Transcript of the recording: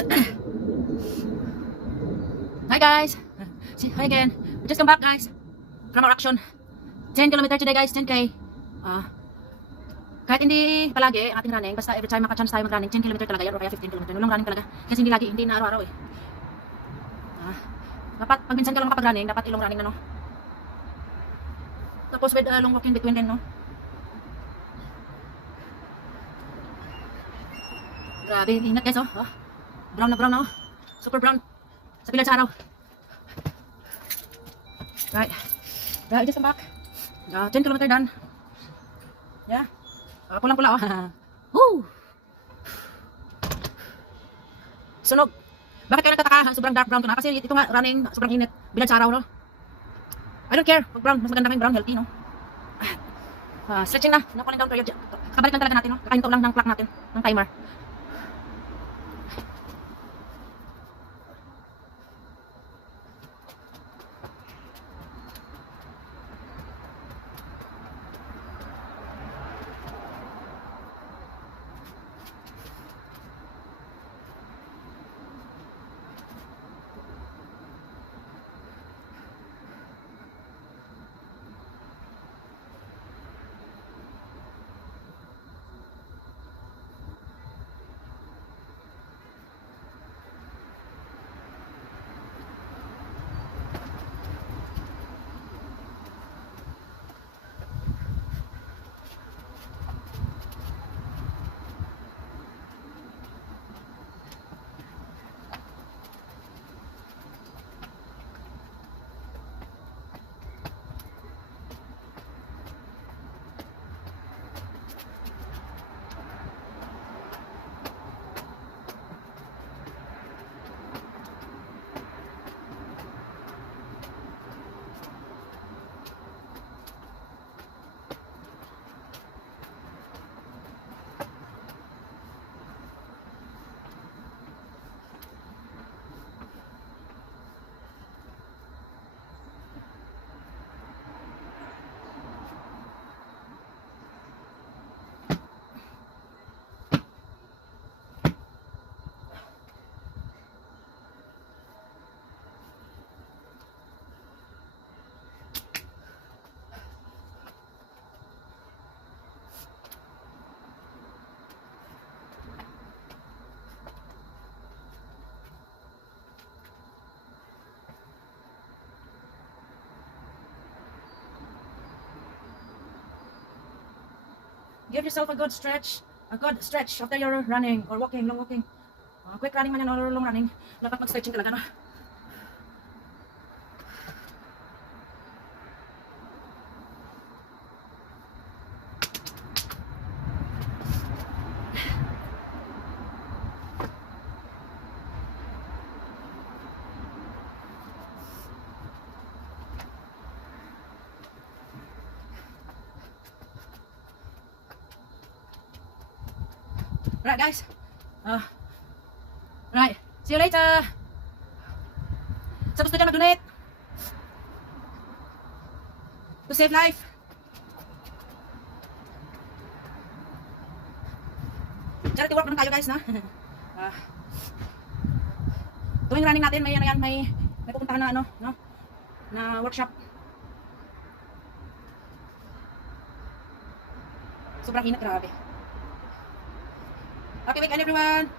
Hi guys! Hi again. We just come back guys from our action. 10 km today guys, 10k. Kahit hindi palagi ang ating running, basta every time maka-chance tayo mag-running, 10 km talaga yan o kaya 15 km. Long running talaga. Kasi hindi lagi, hindi na araw-araw eh. Dapat pag minsan ka lang makapag-running, dapat ilong running na no. Tapos with long walking between din no. Grabe, ingat guys oh. Brown na oh. Super brown. Sa pilad sa araw. Right. Yeah, just come back. 10 km done. Yeah. Pulang-pula oh. Woo! Sunog. Bakit kayo nagtataka? Sobrang dark brown ko na. Kasi ito nga running, sobrang init. Bilad sa araw no. I don't care. Pag brown, mas maganda kayong brown, healthy no. Stretching na. No, cooling down period. Kabalik lang talaga natin no. Kakahinto lang ng clock natin, ng timer. Give yourself a good stretch after you're running or walking, long walking. Quick running man yan or long running. Dapat mag-stretching talaga na. Right guys, right, see you later. Sa gusto dyan mag-donate to save life, charity work naman tayo guys na. Tuwing running natin may ano yan, may pupuntahan na ano no, na workshop. Sobrang init, grabe. Okay, weekend everyone.